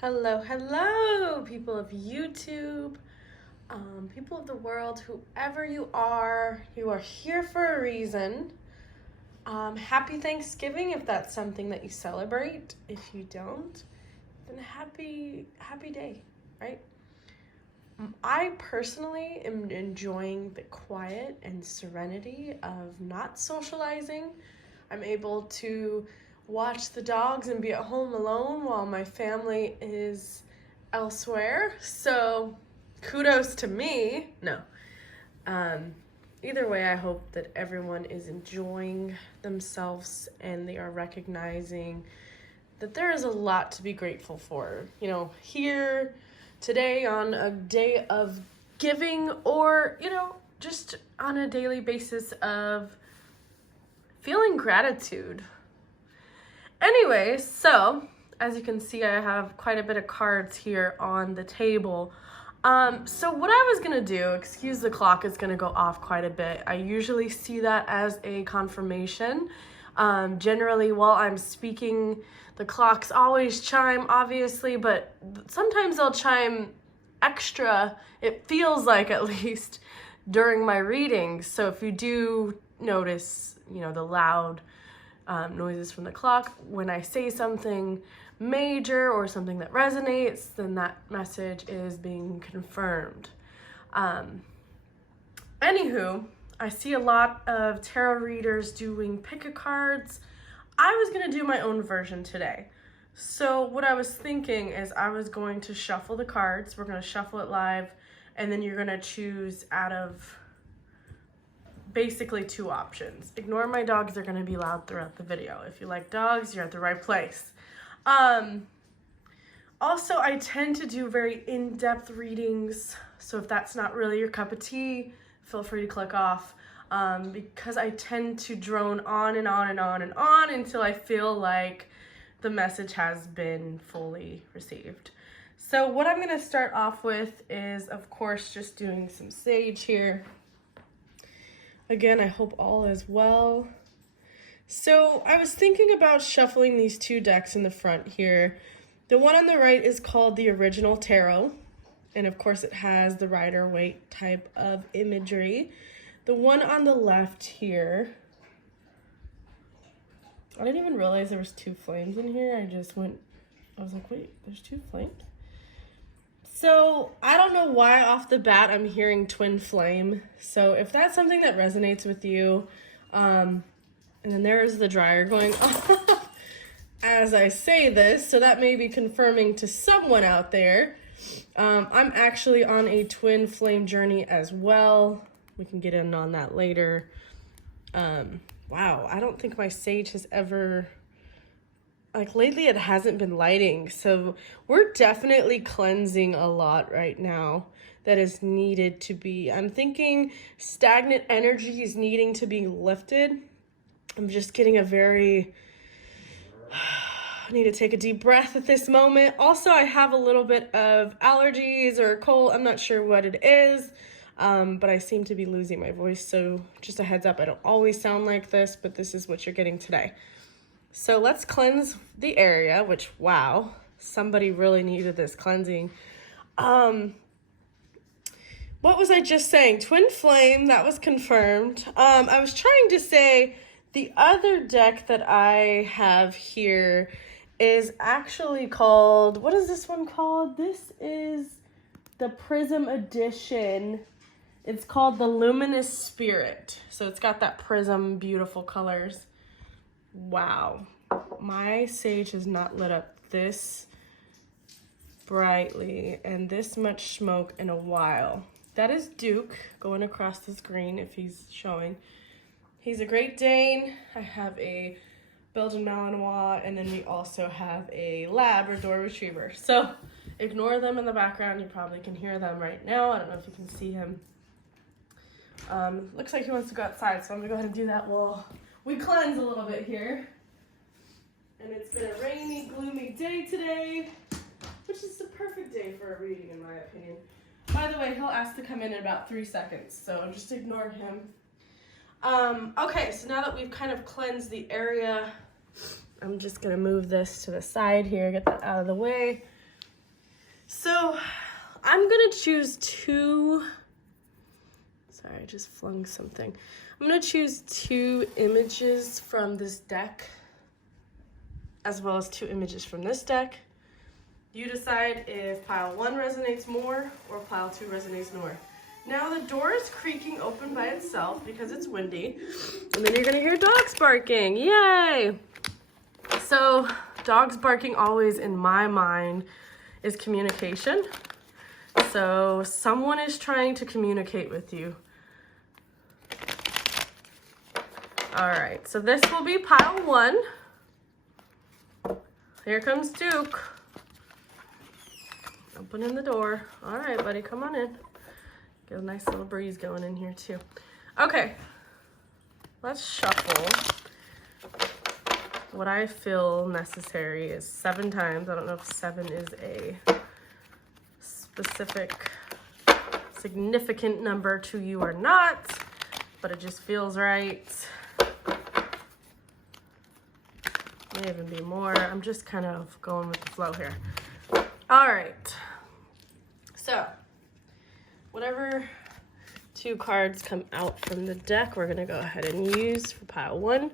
Hello, hello, people of YouTube, people of the world, whoever you are here for a reason. Happy Thanksgiving if that's something that you celebrate. If you don't, then happy day, right? I personally am enjoying the quiet and serenity of not socializing. I'm able to watch the dogs and be at home alone while my family is elsewhere. So kudos to me. No. Either way, I hope that everyone is enjoying themselves and they are recognizing that there is a lot to be grateful for. You know, here today on a day of giving, or, just on a daily basis of feeling gratitude. Anyway, so as you can see, I have quite a bit of cards here on the table. So what I was gonna do, excuse the clock is gonna go off quite a bit. I usually see that as a confirmation. Generally while I'm speaking, the clocks always chime, obviously, but sometimes they'll chime extra, it feels like at least, during my readings. So if you do notice, the loud noises from the clock, when I say something major or something that resonates, then that message is being confirmed. Anywho, I see a lot of tarot readers doing pick-a cards. I was gonna do my own version today. So what I was thinking is I was going to shuffle the cards. We're gonna shuffle it live, and then you're gonna choose out of basically two options. Ignore my dogs, they're gonna be loud throughout the video. If you like dogs, you're at the right place. Also, I tend to do very in-depth readings, so if that's not really your cup of tea, feel free to click off, because I tend to drone on and on and on and on until I feel like the message has been fully received. So what I'm gonna start off with is, of course, just doing some sage here. Again, I hope all is well. So I was thinking about shuffling these two decks in the front here. The one on the right is called the Original Tarot, and of course it has the Rider-Waite type of imagery. The one on the left here, I didn't even realize there was two flames in here. I was like, wait, there's two flames? So I don't know why off the bat I'm hearing twin flame. So if that's something that resonates with you, and then there's the dryer going off as I say this, so that may be confirming to someone out there. I'm actually on a twin flame journey as well. We can get in on that later. Wow, I don't think my sage has ever, lately it hasn't been lighting. So we're definitely cleansing a lot right now that is needed to be. I'm thinking stagnant energy is needing to be lifted. I'm just getting I need to take a deep breath at this moment. Also, I have a little bit of allergies or a cold. I'm not sure what it is, but I seem to be losing my voice. So just a heads up, I don't always sound like this, but this is what you're getting today. So let's cleanse the area, which, wow, somebody really needed this cleansing. What was I just saying? Twin flame, that was confirmed. I was trying to say the other deck that I have here is actually called, what is this one called? This is the Prism Edition. It's called the Luminous Spirit. So it's got that prism, beautiful colors. Wow, my sage has not lit up this brightly and this much smoke in a while. That is Duke going across the screen if he's showing. He's a Great Dane. I have a Belgian Malinois, and then we also have a Labrador Retriever. So ignore them in the background. You probably can hear them right now. I don't know if you can see him. Looks like he wants to go outside, so I'm gonna go ahead and do that while we cleanse a little bit here. And it's been a rainy, gloomy day today, which is the perfect day for a reading in my opinion. By the way, he'll ask to come in about 3 seconds, so just ignore him. Okay, so now that we've kind of cleansed the area, I'm just gonna move this to the side here, get that out of the way. So I'm gonna choose two. Sorry, I just flung something. I'm gonna choose two images from this deck, as well as two images from this deck. You decide if pile 1 resonates more or pile 2 resonates more. Now the door is creaking open by itself because it's windy, and then you're gonna hear dogs barking. Yay! So dogs barking always in my mind is communication. So someone is trying to communicate with you. All right, so this will be pile 1. Here comes Duke. Opening the door. All right, buddy, come on in. Get a nice little breeze going in here too. Okay, let's shuffle. What I feel necessary is 7 times. I don't know if 7 is a specific, significant number to you or not, but it just feels right. May even be more. I'm just kind of going with the flow here. All right. So, whatever 2 cards come out from the deck, we're gonna go ahead and use for pile 1.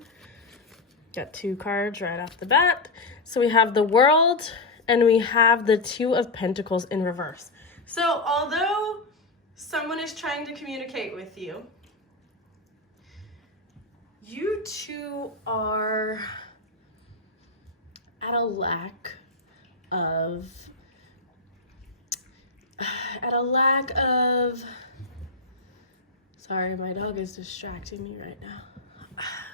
Got 2 cards right off the bat. So we have the World and we have the 2 of Pentacles in reverse. So although someone is trying to communicate with you, you two are at a lack of sorry, my dog is distracting me right now.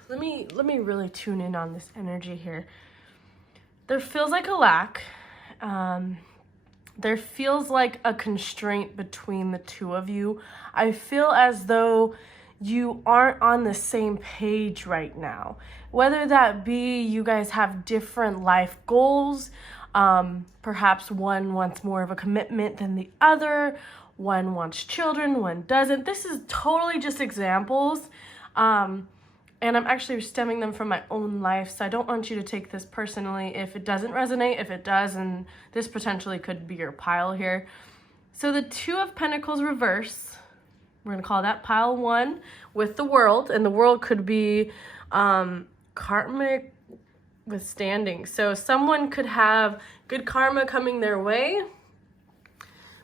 Let me really tune in on this energy here. There feels like a lack. There feels like a constraint between the 2 of you. I feel as though you aren't on the same page right now. Whether that be you guys have different life goals, perhaps one wants more of a commitment than the other, one wants children, one doesn't. This is totally just examples. And I'm actually stemming them from my own life, so I don't want you to take this personally if it doesn't resonate. If it does, and this potentially could be your pile here. So the 2 of Pentacles reverse, we're gonna call that pile 1 with the World, and the World could be karmic withstanding. So someone could have good karma coming their way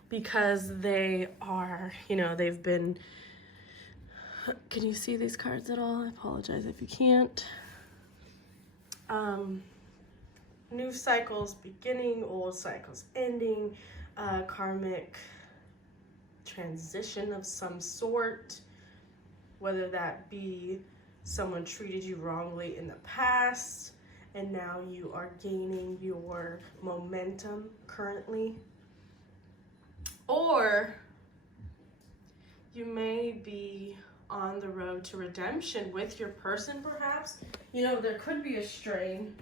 because they are, they've been. Can you see these cards at all? I apologize if you can't. New cycles beginning, old cycles ending, karmic transition of some sort, whether that be someone treated you wrongly in the past and now you are gaining your momentum currently, or you may be on the road to redemption with your person, perhaps. There could be a strain,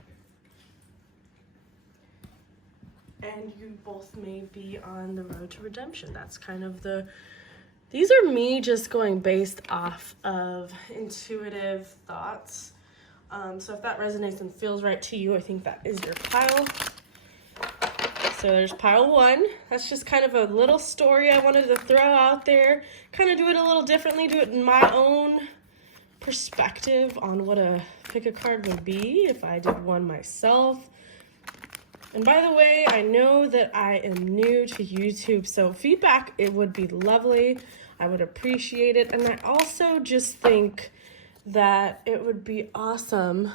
and you both may be on the road to redemption. That's kind of these are me just going based off of intuitive thoughts. So if that resonates and feels right to you, I think that is your pile. So there's pile 1. That's just kind of a little story I wanted to throw out there. Kind of do it a little differently, do it in my own perspective on what a pick a card would be if I did one myself. And by the way, I know that I am new to YouTube, so feedback, it would be lovely. I would appreciate it. And I also just think that it would be awesome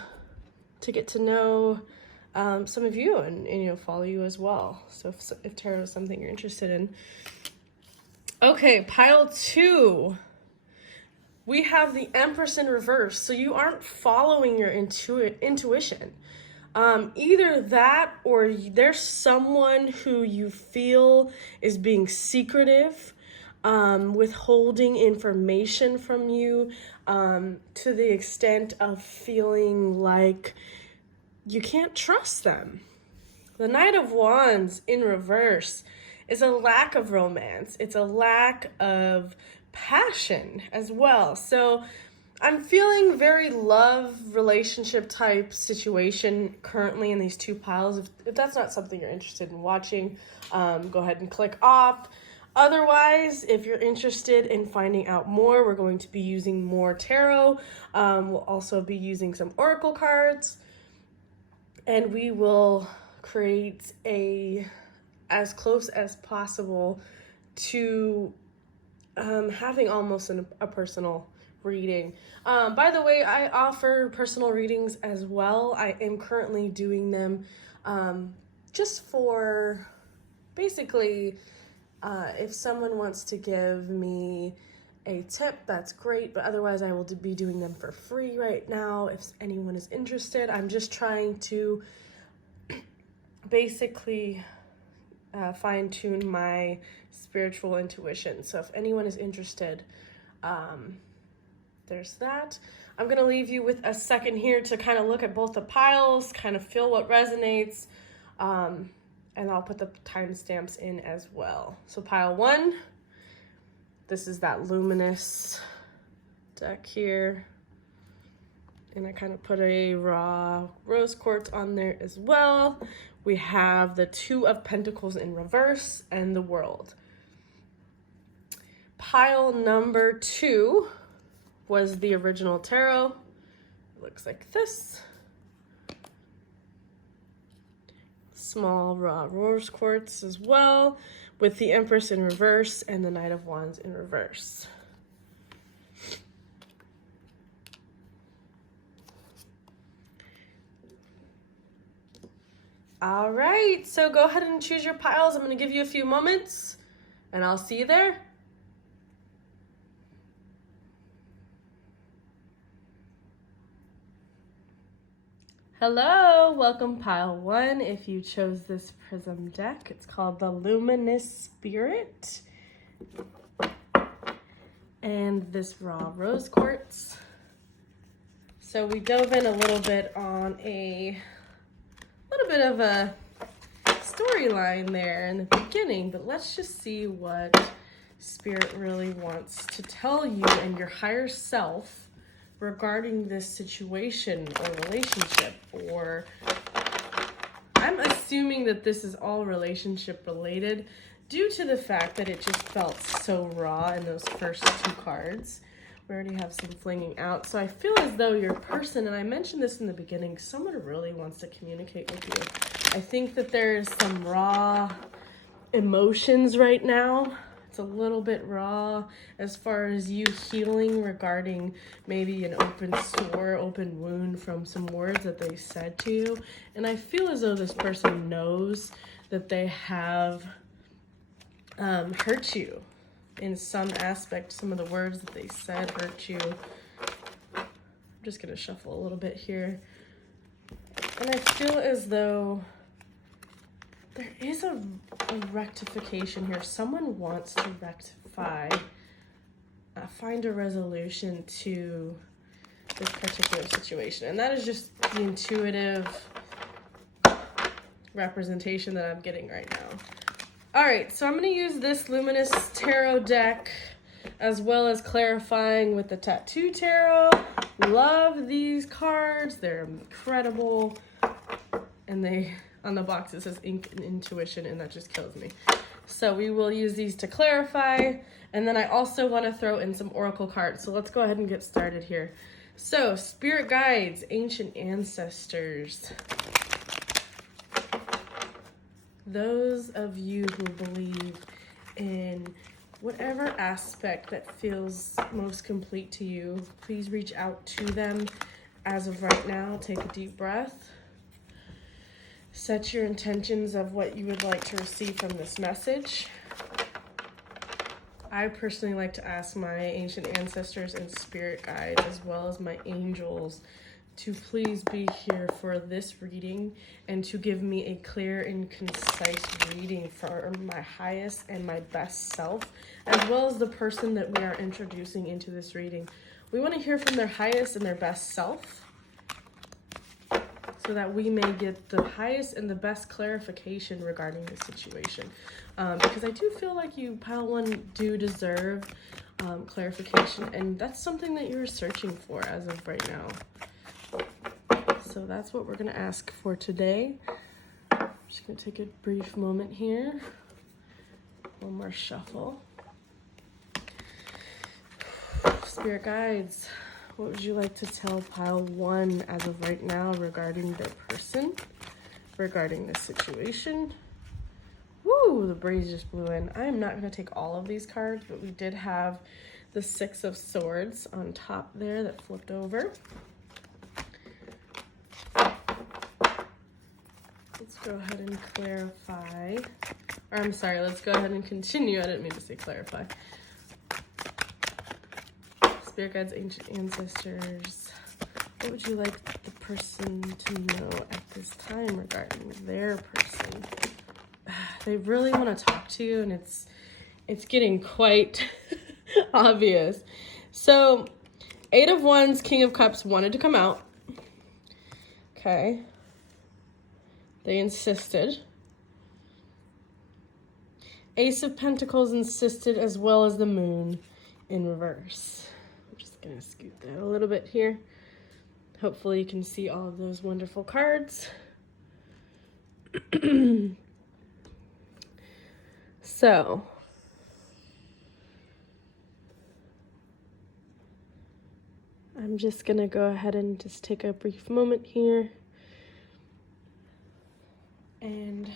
to get to know some of you and follow you as well. So if tarot is something you're interested in. Okay, pile 2. We have the Empress in reverse. So you aren't following your intuition. Either that or there's someone who you feel is being secretive, withholding information from you, to the extent of feeling like you can't trust them. The Knight of Wands in reverse is a lack of romance. It's a lack of passion as well. So I'm feeling very love relationship type situation currently in these two piles. If that's not something you're interested in watching, go ahead and click off. Otherwise, if you're interested in finding out more, we're going to be using more tarot. We'll also be using some oracle cards, and we will create as close as possible to having almost a personal reading. By the way, I offer personal readings as well. I am currently doing them just for basically if someone wants to give me a tip, that's great, but otherwise I will be doing them for free right now if anyone is interested. I'm just trying to basically fine-tune my spiritual intuition. So if anyone is interested, there's that. I'm going to leave you with a second here to kind of look at both the piles, kind of feel what resonates, and I'll put the timestamps in as well. So pile 1, this is that luminous deck here. And I kind of put a raw rose quartz on there as well. We have the 2 of Pentacles in reverse and the World. Pile number 2 was the original tarot. It looks like this. Small raw rose quartz as well, with the Empress in reverse and the Knight of Wands in reverse. All right, so go ahead and choose your piles. I'm going to give you a few moments, and I'll see you there. Hello, welcome pile 1. If you chose this prism deck, it's called the Luminous Spirit. And this raw rose quartz. So we dove in a little bit on a little bit of a storyline there in the beginning, but let's just see what Spirit really wants to tell you and your higher self regarding this situation or relationship. Or I'm assuming that this is all relationship related due to the fact that it just felt so raw in those first 2 cards. We already have some flinging out. So I feel as though your person, and I mentioned this in the beginning, someone really wants to communicate with you. I think that there's some raw emotions right now. It's a little bit raw as far as you healing regarding maybe an open sore, open wound from some words that they said to you. And I feel as though this person knows that they have hurt you in some aspect. Some of the words that they said hurt you. I'm just going to shuffle a little bit here. And I feel as though there is a rectification here. Someone wants to rectify, find a resolution to this particular situation. And that is just the intuitive representation that I'm getting right now. All right, so I'm going to use this Luminous Tarot deck as well as clarifying with the Tattoo Tarot. Love these cards. They're incredible. And they... on the box it says ink and intuition, and that just kills me. So we will use these to clarify, and then I also want to throw in some oracle cards. So let's go ahead and get started here. So spirit guides, ancient ancestors, those of you who believe in whatever aspect that feels most complete to you, please reach out to them. As of right now, take a deep breath. Set your intentions of what you would like to receive from this message. I personally like to ask my ancient ancestors and spirit guides, as well as my angels, to please be here for this reading and to give me a clear and concise reading for my highest and my best self, as well as the person that we are introducing into this reading. We want to hear from their highest and their best self, so that we may get the highest and the best clarification regarding the situation. Because I do feel like you, pile 1, do deserve clarification, and that's something that you're searching for as of right now. So that's what we're going to ask for today. I'm just going to take a brief moment here. One more shuffle. Spirit guides, what would you like to tell pile 1 as of right now regarding their person, regarding this situation? Woo, the breeze just blew in. I am not going to take all of these cards, but we did have the 6 of Swords on top there that flipped over. Let's go ahead and clarify. Or I'm sorry, let's go ahead and continue. I didn't mean to say clarify. Spirit guides, ancient ancestors, what would you like the person to know at this time regarding their person? They really want to talk to you, and it's getting quite obvious. So, 8 of Wands, King of Cups wanted to come out. Okay. They insisted. Ace of Pentacles insisted, as well as the Moon in reverse. I'm just going to scoot that a little bit here. Hopefully you can see all of those wonderful cards. So, I'm just going to go ahead and just take a brief moment here. And,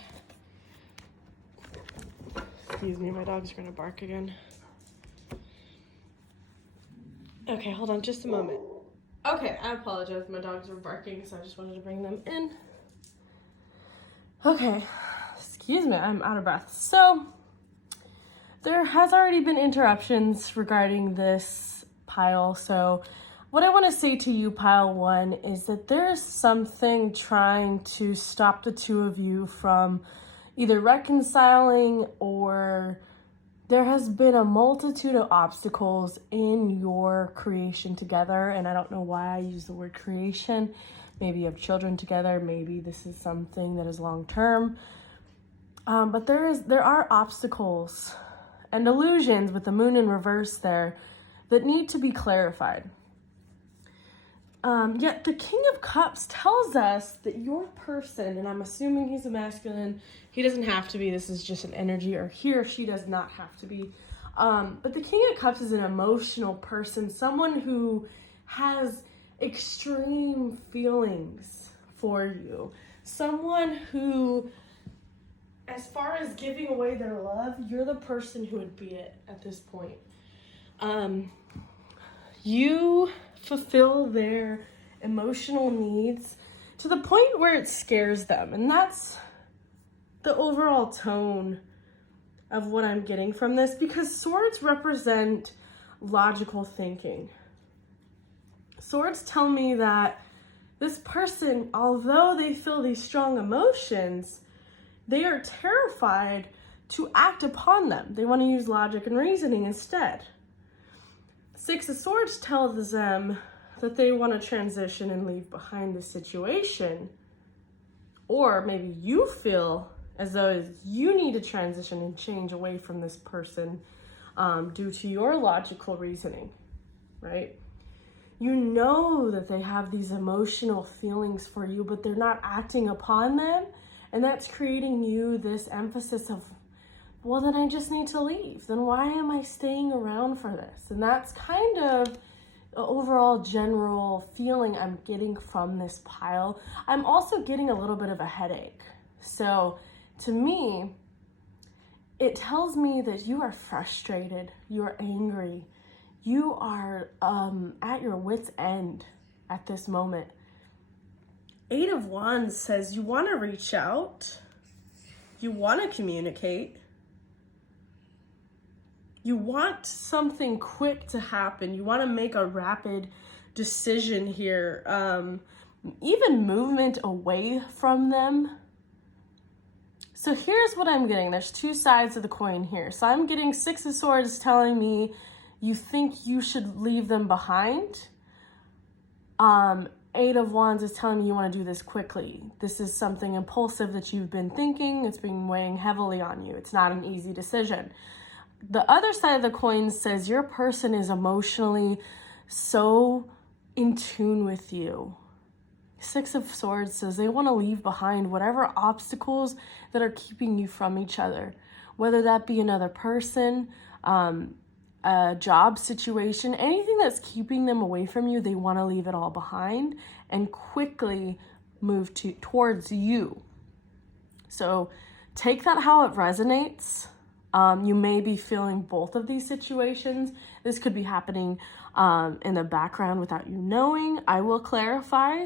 excuse me, my dogs are going to bark again. Okay, hold on just a moment. Okay, I apologize. My dogs were barking, so I just wanted to bring them in. Okay, excuse me, I'm out of breath. So, there has already been interruptions regarding this pile. So, what I want to say to you, pile 1, is that there's something trying to stop the two of you from either reconciling, or there has been a multitude of obstacles in your creation together. And I don't know why I use the word creation. Maybe you have children together. Maybe this is something that is long term. But there are obstacles and illusions with the Moon in reverse there that need to be clarified. Yet the King of Cups tells us that your person, and I'm assuming he's a masculine, he doesn't have to be, this is just an energy, or he or she does not have to be. But the King of Cups is an emotional person, someone who has extreme feelings for you. Someone who, as far as giving away their love, you're the person who would be it at this point. You fulfill their emotional needs to the point where it scares them. And that's the overall tone of what I'm getting from this, because swords represent logical thinking. Swords tell me that this person, although they feel these strong emotions, they are terrified to act upon them. They want to use logic and reasoning instead. 6 of Swords tells them that they want to transition and leave behind the situation. Or maybe you feel as though you need to transition and change away from this person due to your logical reasoning, right? You know that they have these emotional feelings for you, but they're not acting upon them. And that's creating you this emphasis of, well, then I just need to leave. Then why am I staying around for this? And that's kind of the overall general feeling I'm getting from this pile. I'm also getting a little bit of a headache. So to me, it tells me that you are frustrated, you're angry, you are at your wit's end at this moment. 8 of Wands says you want to reach out, you want to communicate, you want something quick to happen, you want to make a rapid decision here, even movement away from them. So here's what I'm getting. There's 2 sides of the coin here. So I'm getting 6 of Swords telling me you think you should leave them behind. 8 of Wands is telling me you want to do this quickly. This is something impulsive that you've been thinking. It's been weighing heavily on you. It's not an easy decision. the other side of the coin says your person is emotionally so in tune with you. Six of Swords says they want to leave behind whatever obstacles that are keeping you from each other, whether that be another person, a job situation, anything that's keeping them away from you. They want to leave it all behind and quickly move towards you. So take that how it resonates. You may be feeling both of these situations. This could be happening in the background without you knowing. I will clarify.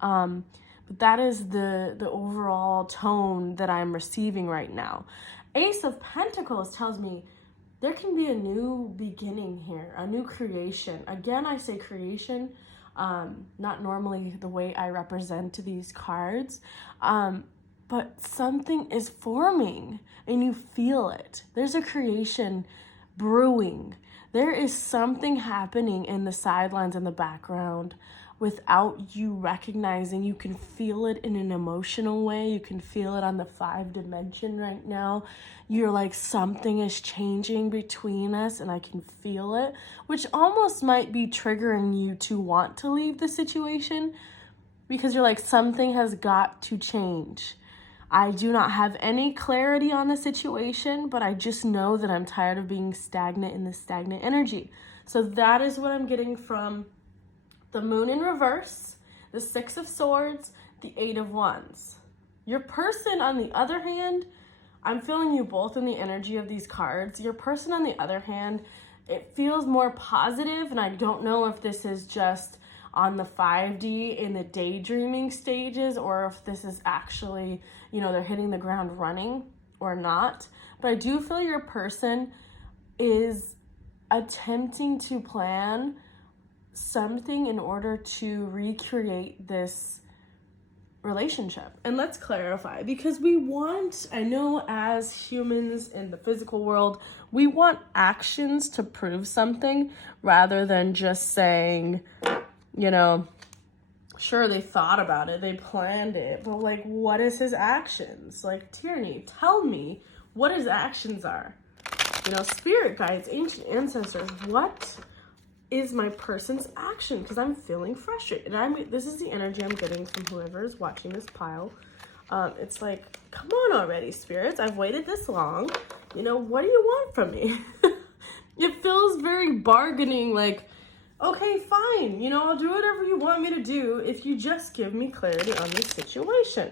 But that is the overall tone that I'm receiving right now. Ace of Pentacles tells me there can be a new beginning here, a new creation. Again, I say creation, not normally the way I represent these cards, but something is forming and you feel it. There's a creation brewing. There is something happening in the sidelines, in the background, without you recognizing. You can feel it in an emotional way. You can feel it on the 5 dimension right now. You're like, something is changing between us and I can feel it, which almost might be triggering you to want to leave the situation because you're like, something has got to change. I do not have any clarity on the situation, but I just know that I'm tired of being stagnant in this stagnant energy. So that is what I'm getting from the Moon in reverse, the 6 of Swords, the 8 of Wands. Your person, on the other hand, I'm feeling you both in the energy of these cards. Your person, on the other hand, it feels more positive, and I don't know if this is just on the 5D in the daydreaming stages or if this is actually, they're hitting the ground running or not. But I do feel your person is attempting to plan something in order to recreate this relationship. And let's clarify, because I know as humans in the physical world, we want actions to prove something rather than just saying, sure, they thought about it, they planned it, but like, what is his actions? Like, Tyranny, tell me what his actions are. Spirit guides, ancient ancestors, what is my person's action? Because I'm feeling frustrated. This is the energy I'm getting from whoever is watching this pile. It's like, come on already, spirits. I've waited this long. What do you want from me? It feels very bargaining, like, okay, fine. I'll do whatever you want me to do if you just give me clarity on this situation.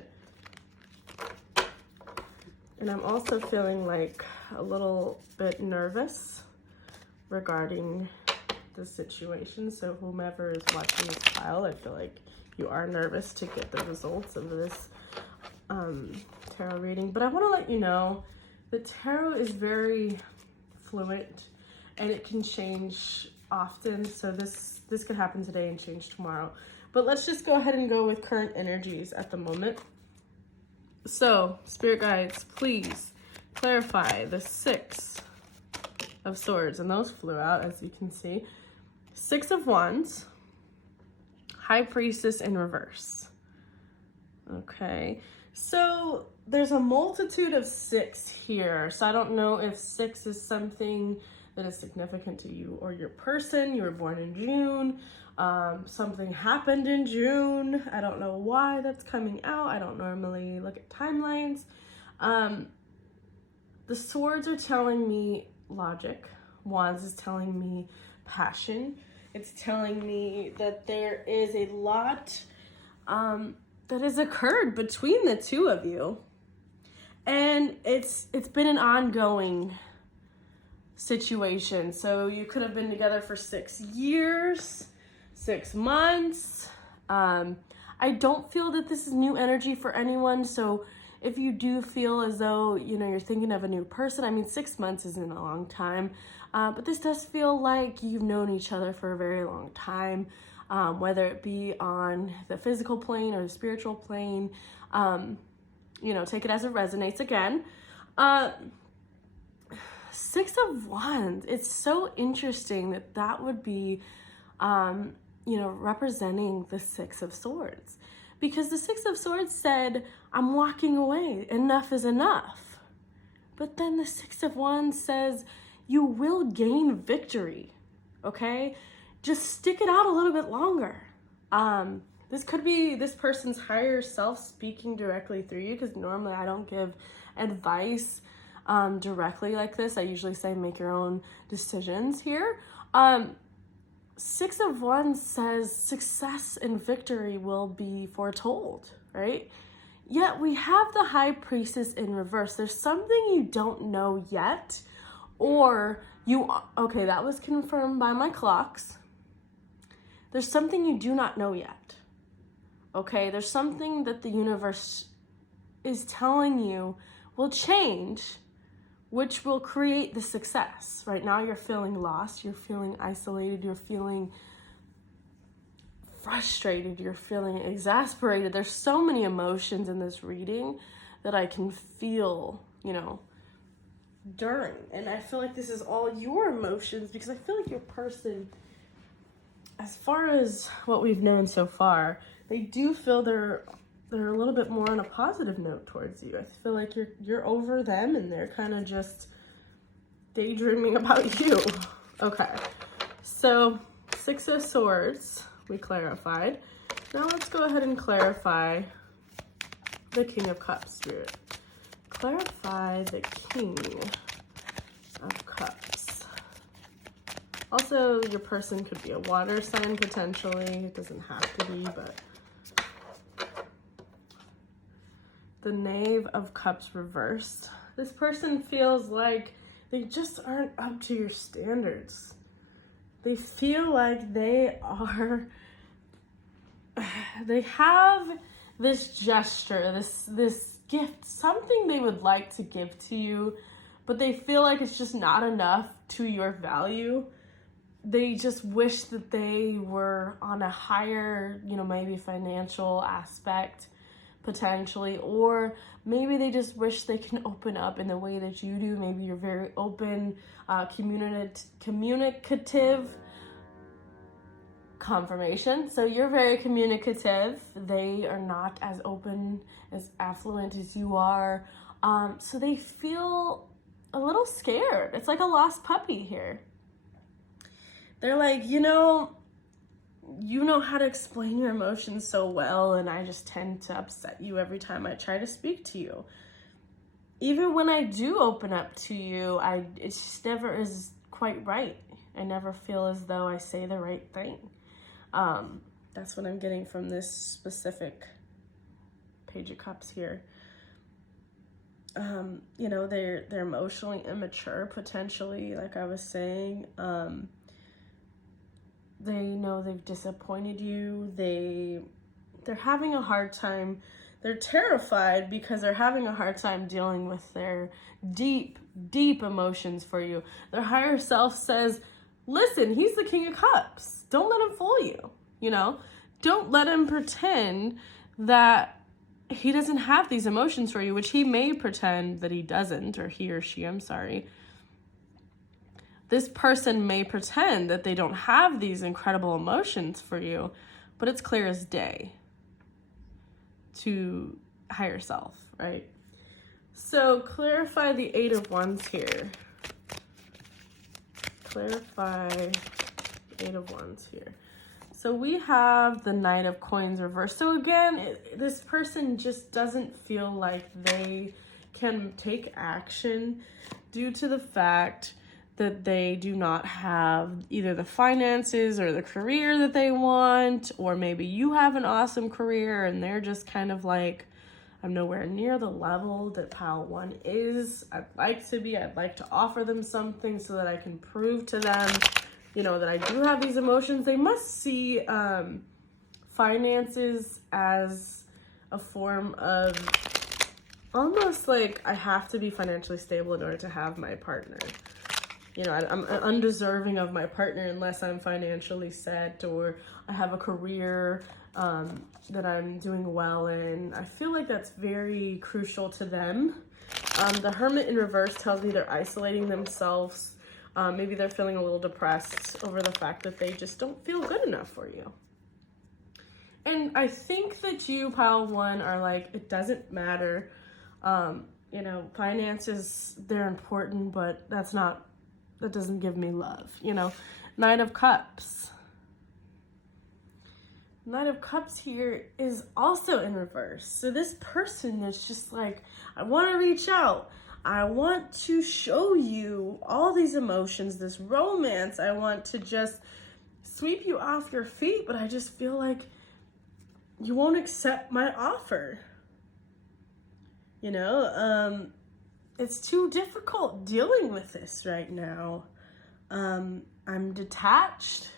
And I'm also feeling like a little bit nervous regarding the situation. So whomever is watching this pile, I feel like you are nervous to get the results of this tarot reading. But I want to let you know the tarot is very fluid and it can change often. So this could happen today and change tomorrow. But let's just go ahead and go with current energies at the moment. So, Spirit guides, please clarify the 6 of Swords. And those flew out, as you can see. 6 of Wands, High Priestess in reverse. Okay, so there's a multitude of 6 here. So I don't know if 6 is something that is significant to you or your person. You were born in June. Something happened in June. I don't know why that's coming out. I don't normally look at timelines. The Swords are telling me logic. Wands is telling me passion. It's telling me that there is a lot that has occurred between the two of you. And it's been an ongoing situation. So you could have been together for 6 years, 6 months. I don't feel that this is new energy for anyone. So if you do feel as though, you're thinking of a new person, 6 months isn't a long time. But this does feel like you've known each other for a very long time, whether it be on the physical plane or the spiritual plane. Take it as it resonates again. 6 of Wands, it's so interesting that would be, representing the 6 of Swords. Because the 6 of Swords said, I'm walking away, enough is enough. But then the 6 of Wands says, you will gain victory, okay? Just stick it out a little bit longer. This could be this person's higher self speaking directly through you, because normally I don't give advice directly like this. I usually say make your own decisions here. 6 of Wands says success and victory will be foretold, right? Yet we have the High Priestess in reverse. There's something you don't know yet, or okay, that was confirmed by my clocks. There's something you do not know yet, okay? There's something that the universe is telling you will change, which will create the success. Right now you're feeling lost, you're feeling isolated, you're feeling frustrated, you're feeling exasperated. There's so many emotions in this reading that I can feel, during. And I feel like this is all your emotions, because I feel like your person, as far as what we've known so far, they do feel they're a little bit more on a positive note towards you. I feel like you're over them and they're kind of just daydreaming about you. Okay, so 6 of Swords, we clarified. Now let's go ahead and clarify the King of Cups, Spirit. Clarify the King of Cups. Also, your person could be a water sign potentially. It doesn't have to be, but the Knave of Cups reversed. This person feels like they just aren't up to your standards. They feel like they have this gesture, this gift, something they would like to give to you, but they feel like it's just not enough to your value. They just wish that they were on a higher, maybe financial aspect, potentially, or maybe they just wish they can open up in the way that you do. Maybe you're very open, communicative. Confirmation. So you're very communicative. They are not as open, as affluent as you are. So they feel a little scared. It's like a lost puppy here. They're like, you know how to explain your emotions so well, and I just tend to upset you every time I try to speak to you. Even when I do open up to you, it just never is quite right. I never feel as though I say the right thing. That's what I'm getting from this specific Page of Cups here. They're emotionally immature, potentially, like I was saying. They know they've disappointed you. They're having a hard time. They're terrified because they're having a hard time dealing with their deep, deep emotions for you. Their higher self says, listen, he's the King of Cups. Don't let him fool you, Don't let him pretend that he doesn't have these emotions for you, which he may pretend that he doesn't, or he or she, I'm sorry. This person may pretend that they don't have these incredible emotions for you, but it's clear as day to higher self, right? So clarify the 8 of Wands here. Clarify 8 of Wands here. So we have the Knight of Coins reversed. So again, this person just doesn't feel like they can take action due to the fact that they do not have either the finances or the career that they want, or maybe you have an awesome career and they're just kind of like, I'm nowhere near the level that Pile 1 is. I'd like to be. I'd like to offer them something so that I can prove to them, that I do have these emotions. They must see finances as a form of almost like I have to be financially stable in order to have my partner. I'm undeserving of my partner unless I'm financially set or I have a career that I'm doing well in. I feel like that's very crucial to them. The Hermit in reverse tells me they're isolating themselves. Maybe they're feeling a little depressed over the fact that they just don't feel good enough for you. And I think that you, Pile 1, are like, it doesn't matter. Finances, they're important, but that's not doesn't give me love, you know. Knight of Cups. Knight of Cups here is also in reverse. So this person is just like, I want to reach out. I want to show you all these emotions, this romance. I want to just sweep you off your feet, but I just feel like you won't accept my offer. You know, it's too difficult dealing with this right now. I'm detached.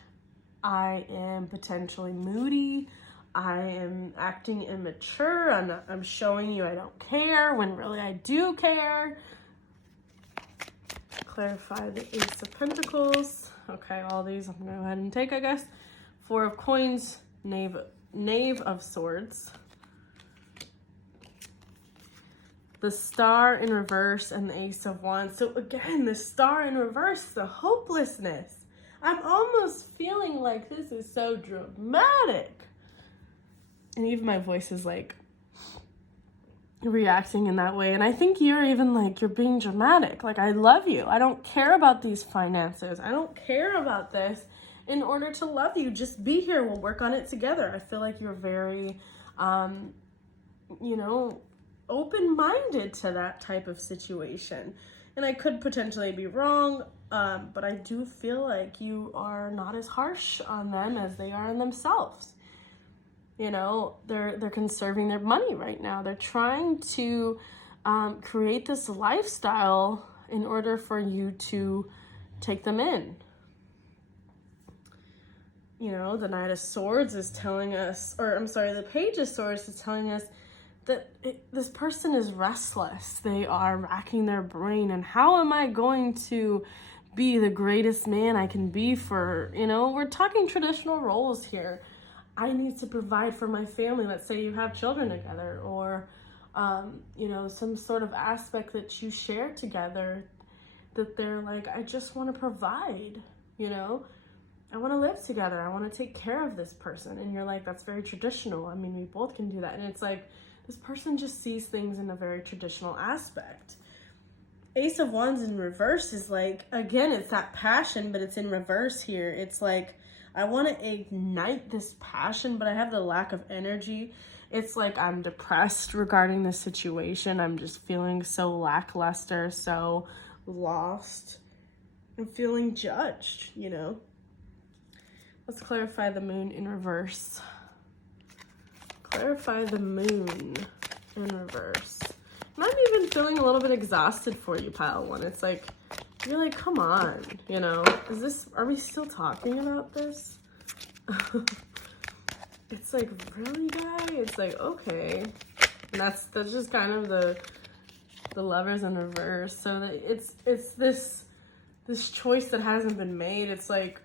I am potentially moody. I am acting immature. I'm showing you I don't care when really I do care. Clarify the Ace of Pentacles. Okay, all these I'm gonna go ahead and take, I guess. Four of Coins, Knave of Swords. The Star in reverse and the Ace of Wands. So again, the Star in reverse, the hopelessness. I'm almost feeling like this is so dramatic. And even my voice is like reacting in that way. And I think you're even like, you're being dramatic. Like, I love you. I don't care about these finances. I don't care about this. In order to love you, just be here. We'll work on it together. I feel like you're very, you know, open-minded to that type of situation. And I could potentially be wrong, but I do feel like you are not as harsh on them as they are on themselves. You know, they're conserving their money right now. They're trying to create this lifestyle in order for you to take them in. You know, the Knight of Swords is telling us, or I'm sorry, the Page of Swords is telling us that this person is restless. They are racking their brain. And how am I going to be the greatest man I can be for, you know, we're talking traditional roles here. I need to provide for my family. Let's say you have children together, or, you know, some sort of aspect that you share together that they're like, I just want to provide, you know, I want to live together. I want to take care of this person. And you're like, that's very traditional. I mean, we both can do that. And it's like, this person just sees things in a very traditional aspect. Ace of Wands in reverse is like, again, it's that passion, but it's in reverse here. It's like, I want to ignite this passion, but I have the lack of energy. It's like I'm depressed regarding the situation. I'm just feeling so lackluster, so lost. I'm feeling judged, you know. Let's clarify the Moon in reverse. Clarify the Moon in reverse. And I'm even feeling a little bit exhausted for you, pile one. It's like, you're like, come on, you know, are we still talking about this? It's like, really, guy? It's like, okay. And that's just kind of the Lovers in reverse. So that it's this choice that hasn't been made. It's like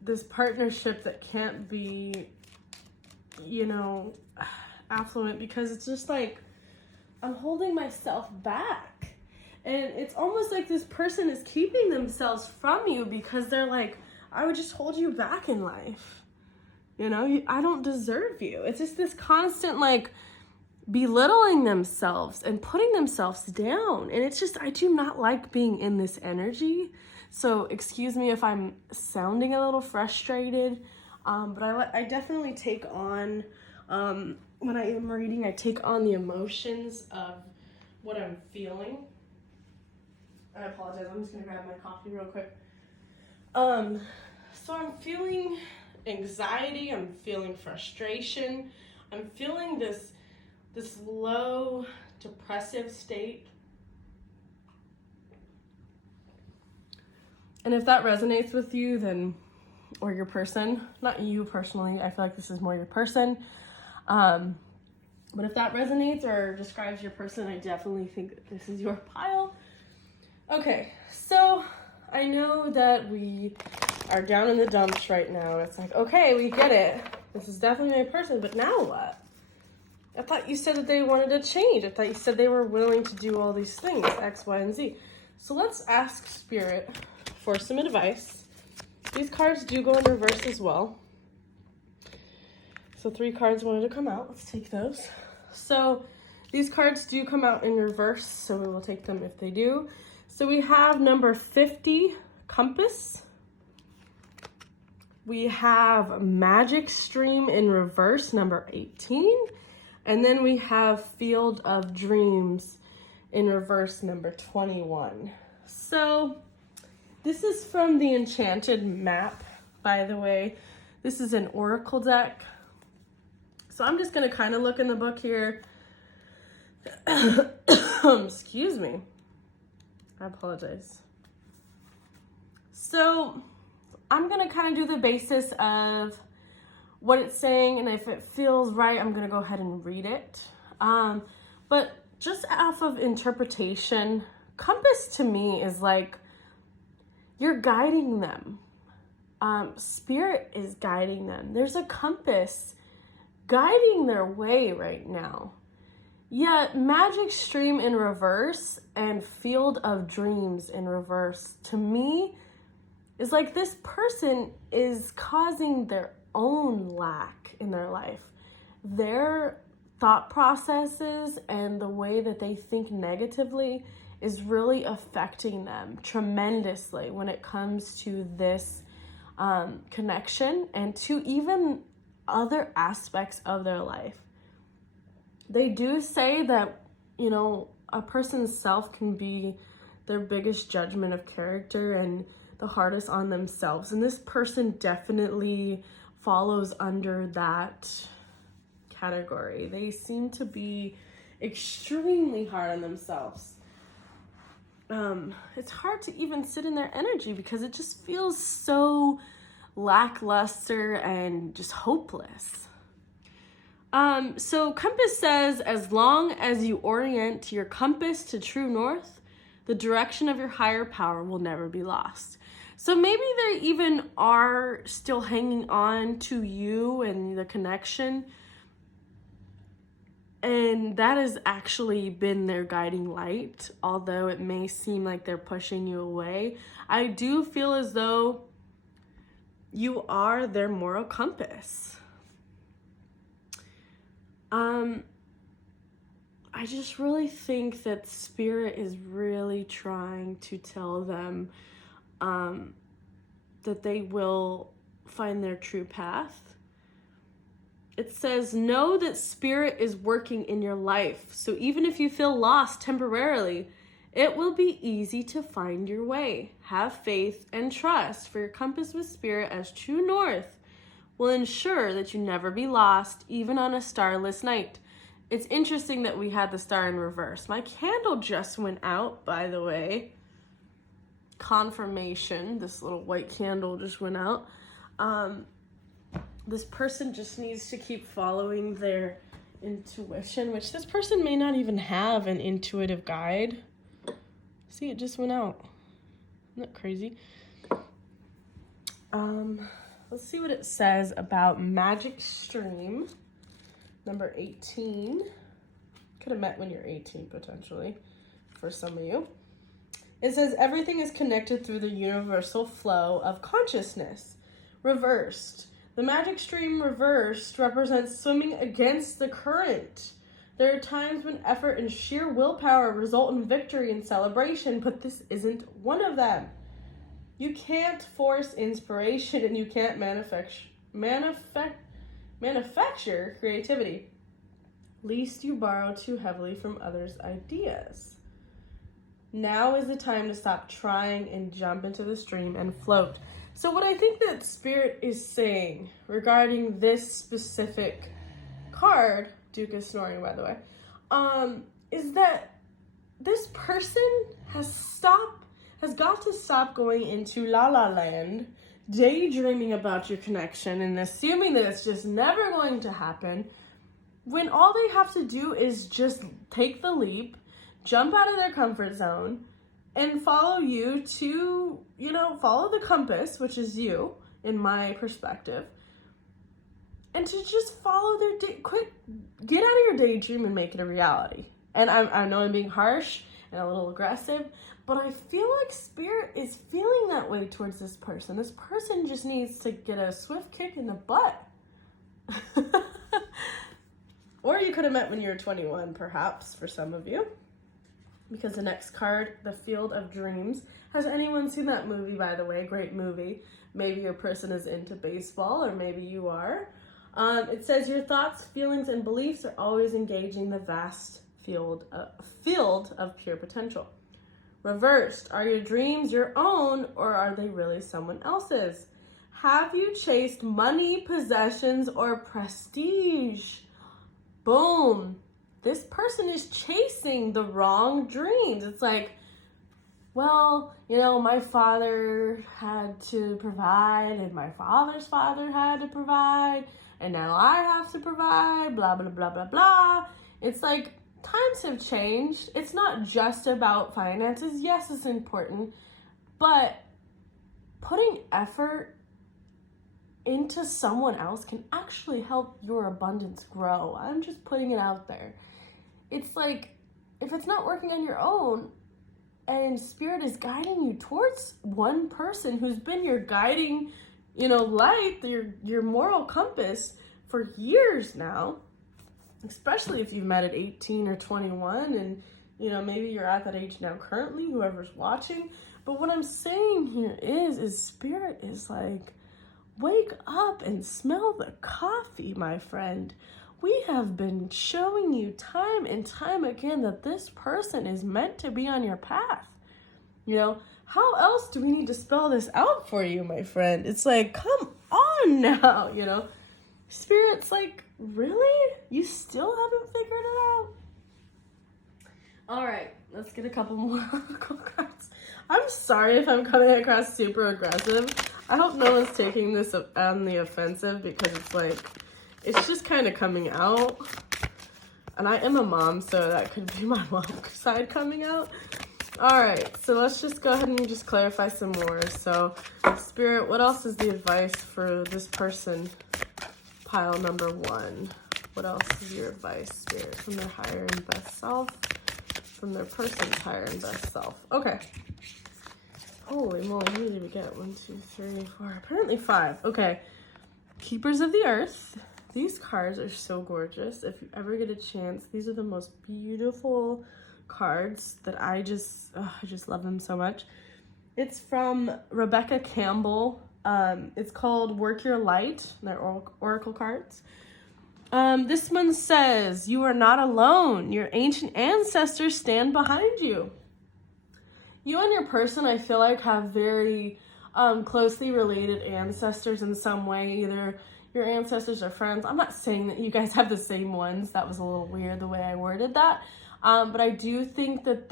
this partnership that can't be, you know, affluent, because it's just like, I'm holding myself back. And it's almost like this person is keeping themselves from you because they're like, I would just hold you back in life. You know, I don't deserve you. It's just this constant like belittling themselves and putting themselves down. And it's just, I do not like being in this energy. So excuse me if I'm sounding a little frustrated. But I definitely take on, when I am reading, I take on the emotions of what I'm feeling. I apologize, I'm just gonna grab my coffee real quick. So I'm feeling anxiety, I'm feeling frustration, I'm feeling this low depressive state. And if that resonates with you, then, or your person, not you personally, I feel like this is more your person. But if that resonates or describes your person, I definitely think that this is your pile. Okay, so I know that we are down in the dumps right now. It's like, okay, we get it. This is definitely my person, but now what? I thought you said that they wanted to change. I thought you said they were willing to do all these things, X, Y, and Z. So let's ask Spirit for some advice. These cards do go in reverse as well. So 3 cards wanted to come out. Let's take those. So these cards do come out in reverse, so we will take them if they do. So we have number 50, compass. We have magic stream in reverse, number 18. And then we have field of dreams in reverse, number 21. So this is from the Enchanted map, by the way. This is an oracle deck. So I'm just going to kind of look in the book here. Excuse me. I apologize. So I'm going to kind of do the basis of what it's saying, and if it feels right, I'm going to go ahead and read it. But just off of interpretation, compass to me is like you're guiding them. Spirit is guiding them. There's a compass guiding their way right now. Yet magic stream in reverse and field of dreams in reverse, to me, is like this person is causing their own lack in their life. Their thought processes and the way that they think negatively is really affecting them tremendously when it comes to this connection and to even other aspects of their life. They do say that, you know, a person's self can be their biggest judgment of character and the hardest on themselves. And this person definitely follows under that category. They seem to be extremely hard on themselves. It's hard to even sit in their energy because it just feels so lackluster and just hopeless. So compass says, as long as you orient your compass to true north, the direction of your higher power will never be lost. So maybe they even are still hanging on to you and the connection, and that has actually been their guiding light, although it may seem like they're pushing you away. I do feel as though you are their moral compass. I just really think that Spirit is really trying to tell them that they will find their true path. It says, know that Spirit is working in your life. So even if you feel lost temporarily, it will be easy to find your way. Have faith and trust, for your compass with Spirit as true north will ensure that you never be lost, even on a starless night. It's interesting that we had the star in reverse. My candle just went out, by the way. Confirmation. This little white candle just went out. This person just needs to keep following their intuition, which this person may not even have an intuitive guide. See, it just went out. Isn't that crazy? Let's see what it says about magic stream. Number 18. Could have met when you're 18, potentially, for some of you. It says, everything is connected through the universal flow of consciousness. Reversed. The magic stream reversed represents swimming against the current. There are times when effort and sheer willpower result in victory and celebration, but this isn't one of them. You can't force inspiration, and you can't manufacture creativity, lest you borrow too heavily from others' ideas. Now is the time to stop trying and jump into the stream and float. So what I think that Spirit is saying regarding this specific card, Duke is snoring, by the way, is that this person has got to stop going into la la land, daydreaming about your connection and assuming that it's just never going to happen, when all they have to do is just take the leap, jump out of their comfort zone, and follow you to, follow the compass, which is you, in my perspective, and to just follow their get out of your daydream and make it a reality. And I know I'm being harsh and a little aggressive, but I feel like Spirit is feeling that way towards this person. This person just needs to get a swift kick in the butt. Or you could have met when you were 21, perhaps, for some of you. because the next card, the Field of Dreams. Has anyone seen that movie, by the way? Great movie. Maybe your person is into baseball, or maybe you are. It says your thoughts, feelings, and beliefs are always engaging the vast field of pure potential. Reversed, are your dreams your own, or are they really someone else's? Have you chased money, possessions, or prestige? Boom. This person is chasing the wrong dreams. It's like, well, my father had to provide, and my father's father had to provide, and now I have to provide, blah, blah, blah, blah, blah. It's like, times have changed. It's not just about finances. Yes, it's important, but putting effort into someone else can actually help your abundance grow. I'm just putting it out there. It's like, if it's not working on your own, and Spirit is guiding you towards one person who's been your guiding, light, your moral compass for years now, especially if you've met at 18 or 21, and, maybe you're at that age now currently, whoever's watching. But what I'm saying here is Spirit is like, wake up and smell the coffee, my friend. We have been showing you time and time again that this person is meant to be on your path. How else do we need to spell this out for you, my friend? It's like, come on now, Spirit's like, really? You still haven't figured it out? All right, let's get a couple more oracle cards. I'm sorry if I'm coming across super aggressive. I hope no one's taking this on the offensive, because it's like, it's just kind of coming out. And I am a mom, so that could be my mom side coming out. All right, so let's just go ahead and just clarify some more. So, Spirit, what else is the advice for this person? Pile number 1. What else is your advice, Spirit, from their higher and best self? From their person's higher and best self. Okay. Holy moly, how many did we get? 1, 2, 3, 4. Apparently 5. Okay. Keepers of the Earth. These cards are so gorgeous. If you ever get a chance, these are the most beautiful cards that I just love them so much. It's from Rebecca Campbell. It's called Work Your Light. They're oracle cards. This one says, you are not alone. Your ancient ancestors stand behind you. You and your person, I feel like, have very closely related ancestors in some way. Either your ancestors are friends. I'm not saying that you guys have the same ones. That was a little weird the way I worded that. But I do think that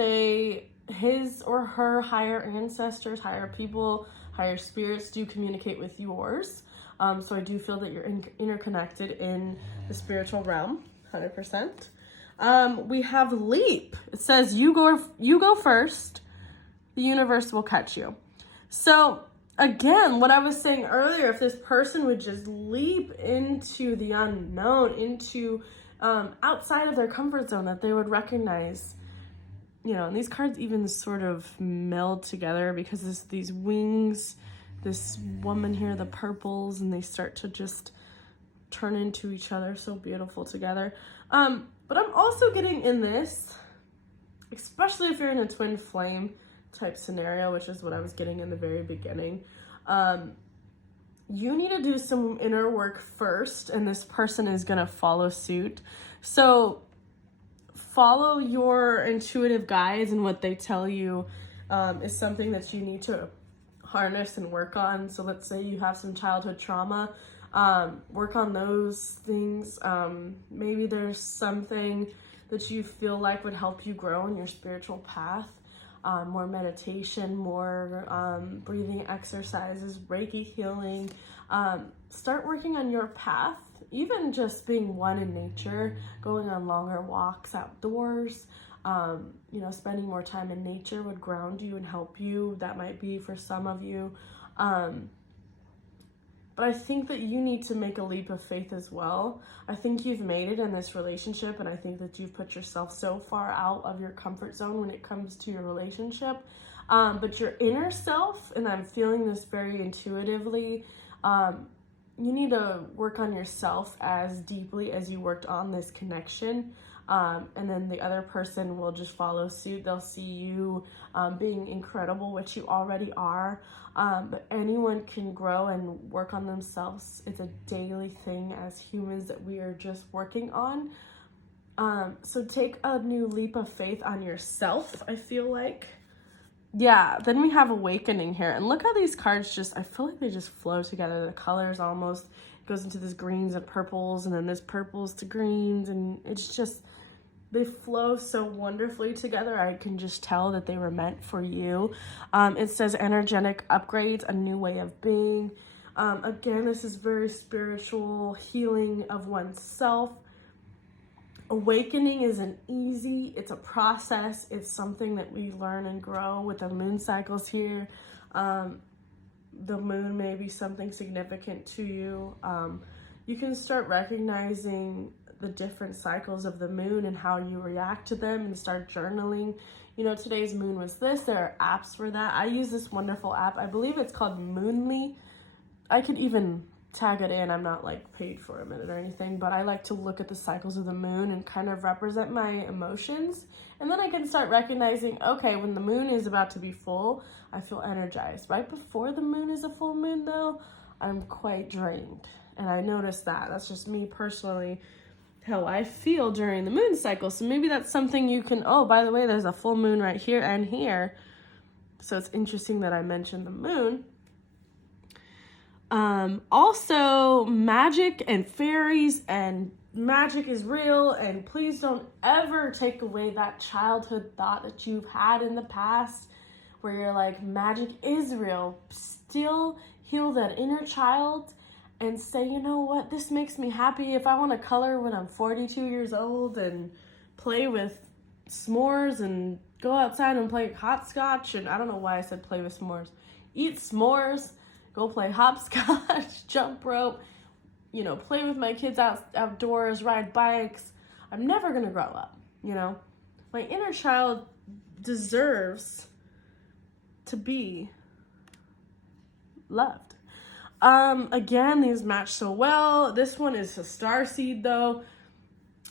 his or her higher ancestors, higher people, higher spirits do communicate with yours. So I do feel that you're interconnected in the spiritual realm, 100%. We have Leap. It says, you go first. The universe will catch you. So again, what I was saying earlier, if this person would just leap into the unknown, into outside of their comfort zone, that they would recognize, and these cards even sort of meld together, because there's these wings, this woman here, the purples, and they start to just turn into each other, so beautiful together. But I'm also getting in this, especially if you're in a twin flame type scenario, which is what I was getting in the very beginning. You need to do some inner work first, and this person is going to follow suit. So follow your intuitive guides, and what they tell you is something that you need to harness and work on. So let's say you have some childhood trauma, work on those things. Maybe there's something that you feel like would help you grow in your spiritual path. More meditation, more breathing exercises, Reiki healing. Start working on your path, even just being one in nature, going on longer walks outdoors. Spending more time in nature would ground you and help you. That might be for some of you. But I think that you need to make a leap of faith as well. I think you've made it in this relationship, and I think that you've put yourself so far out of your comfort zone when it comes to your relationship. But your inner self, and I'm feeling this very intuitively, you need to work on yourself as deeply as you worked on this connection. And then the other person will just follow suit. They'll see you being incredible, which you already are. But anyone can grow and work on themselves. It's a daily thing as humans that we are just working on. So take a new leap of faith on yourself, I feel like. Yeah, then we have awakening here. And look how these cards just, I feel like they just flow together. The colors almost goes into this greens and purples, and then this purples to greens, and it's just, they flow so wonderfully together. I can just tell that they were meant for you. It says energetic upgrades, a new way of being. Again, this is very spiritual, healing of oneself. Awakening isn't easy. It's a process. It's something that we learn and grow with the moon cycles here. The moon may be something significant to you. You can start recognizing the different cycles of the moon and how you react to them and start journaling. You know, today's moon was this. There are apps for that. I use this wonderful app. I believe it's called Moonly. I could even tag it in. I'm not like paid for a minute or anything, but I like to look at the cycles of the moon and kind of represent my emotions. And then I can start recognizing, okay, when the moon is about to be full, I feel energized. Right before the moon is a full moon though, I'm quite drained. And I notice that. That's just me personally, how I feel during the moon cycle. So maybe that's something you can, oh, by the way, there's a full moon right here and here. So it's interesting that I mentioned the moon. Also magic and fairies, and magic is real, and please don't ever take away that childhood thought that you've had in the past where you're like, magic is real. Still heal that inner child and say, you know what, this makes me happy. If I want to color when I'm 42 years old and play with s'mores and go outside and play hopscotch, and I don't know why I said play with s'mores, eat s'mores, go play hopscotch, jump rope, you know, play with my kids outdoors, ride bikes. I'm never going to grow up, you know. My inner child deserves to be loved. Again, these match so well. This one is a starseed though.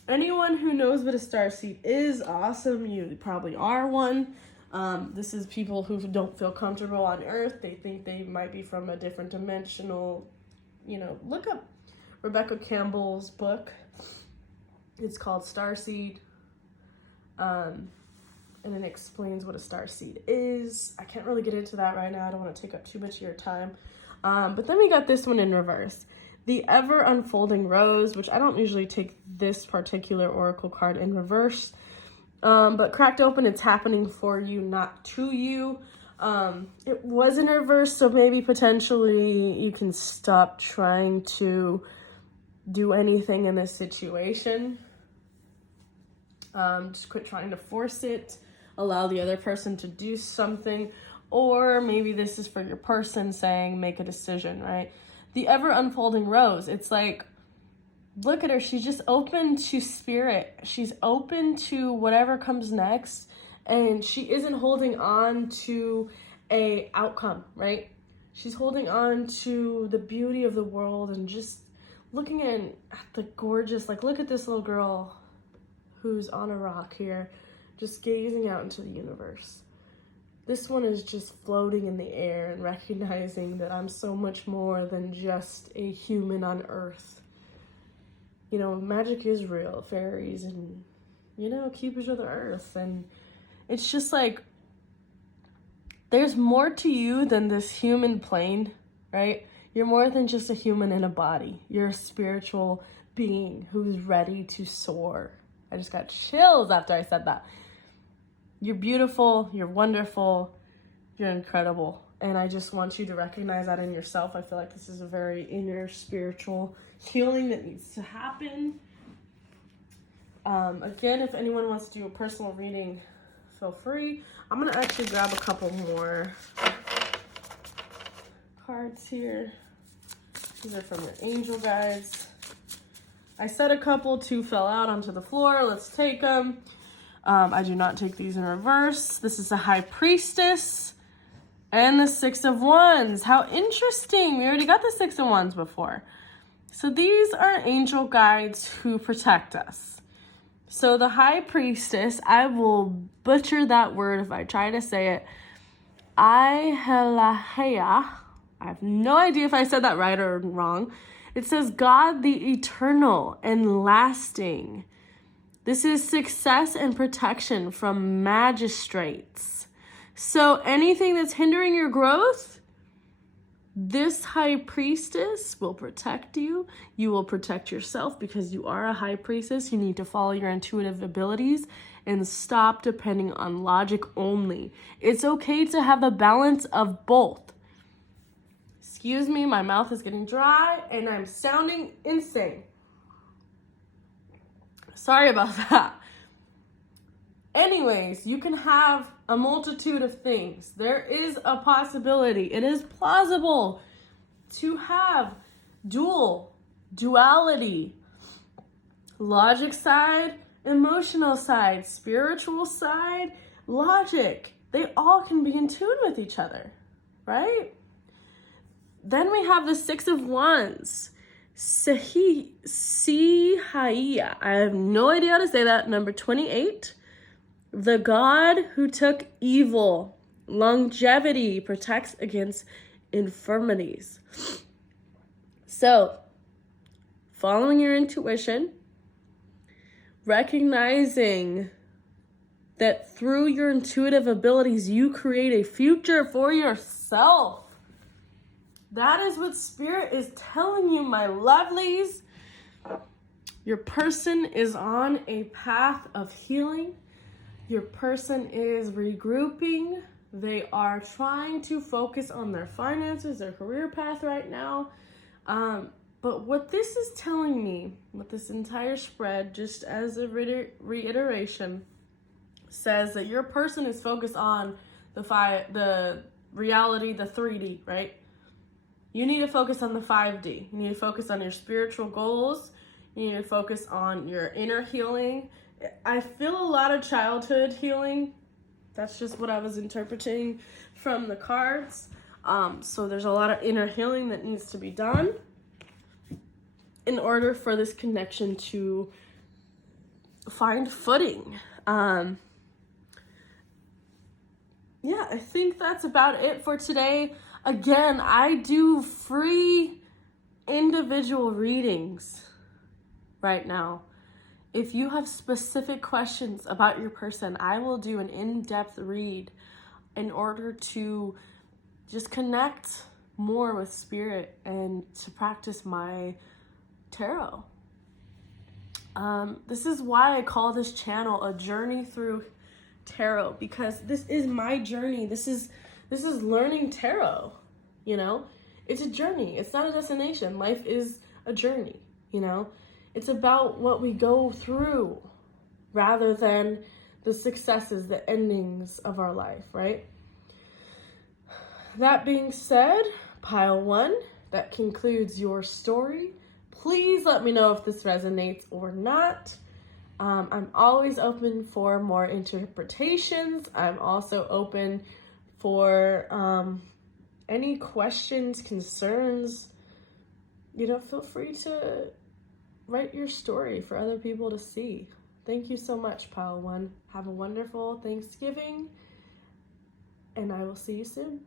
Anyone who knows what a starseed is, awesome. You probably are one. This is people who don't feel comfortable on Earth. They think they might be from a different dimensional, you know, look up Rebecca Campbell's book. It's called Starseed. And it explains what a starseed is. I can't really get into that right now. I don't want to take up too much of your time. But then we got this one in reverse. The Ever Unfolding Rose, which I don't usually take this particular oracle card in reverse. But cracked open, it's happening for you, not to you. It was in reverse, so maybe potentially you can stop trying to do anything in this situation. Just quit trying to force it. Allow the other person to do something. Or maybe this is for your person saying, make a decision, right? The Ever Unfolding Rose, it's like, look at her. She's just open to spirit. She's open to whatever comes next. And she isn't holding on to a outcome, right? She's holding on to the beauty of the world and just looking at the gorgeous, like, look at this little girl who's on a rock here, just gazing out into the universe. This one is just floating in the air and recognizing that I'm so much more than just a human on Earth. You know, magic is real, fairies and, you know, keepers of the earth. And it's just like, there's more to you than this human plane, right? You're more than just a human in a body. You're a spiritual being who's ready to soar. I just got chills after I said that. You're beautiful, you're wonderful, you're incredible. And I just want you to recognize that in yourself. I feel like this is a very inner spiritual healing that needs to happen. Again, if anyone wants to do a personal reading, feel free. I'm going to actually grab a couple more cards here. These are from your angel guides. I said a couple, 2 fell out onto the floor. Let's take them. I do not take these in reverse. This is the High Priestess and the 6 of Wands. How interesting. We already got the 6 of Wands before. So these are angel guides who protect us. So the High Priestess, I will butcher that word if I try to say it. I have no idea if I said that right or wrong. It says God the eternal and lasting. This is success and protection from magistrates. So anything that's hindering your growth, this High Priestess will protect you. You will protect yourself because you are a High Priestess. You need to follow your intuitive abilities and stop depending on logic only. It's okay to have a balance of both. Excuse me, my mouth is getting dry and I'm sounding insane. Sorry about that. Anyways, you can have a multitude of things. There is a possibility. It is plausible to have duality, logic side, emotional side, spiritual side, logic. They all can be in tune with each other, right? Then we have the Six of Wands. Sihaya. I have no idea how to say that. Number 28. The God who took evil. Longevity, protects against infirmities. So, following your intuition, recognizing that through your intuitive abilities, you create a future for yourself. That is what Spirit is telling you, my lovelies. Your person is on a path of healing. Your person is regrouping. They are trying to focus on their finances, their career path right now. But what this is telling me, with this entire spread, just as a reiteration, says that your person is focused on the reality, the 3D, right? You need to focus on the 5D. You need to focus on your spiritual goals. You need to focus on your inner healing. I feel a lot of childhood healing. That's just what I was interpreting from the cards. So there's a lot of inner healing that needs to be done in order for this connection to find footing. Yeah, I think that's about it for today. Again, I do free individual readings right now. If you have specific questions about your person, I will do an in-depth read in order to just connect more with Spirit and to practice my tarot. This is why I call this channel A Journey Through Tarot, because this is my journey. This is learning tarot, you know? It's a journey. It's not a destination. Life is a journey, you know? It's about what we go through rather than the successes, the endings of our life, right? That being said, pile 1, that concludes your story. Please let me know if this resonates or not. I'm always open for more interpretations. I'm also open for any questions, concerns. You know, feel free to write your story for other people to see. Thank you so much, Pile 1. Have a wonderful Thanksgiving, and I will see you soon.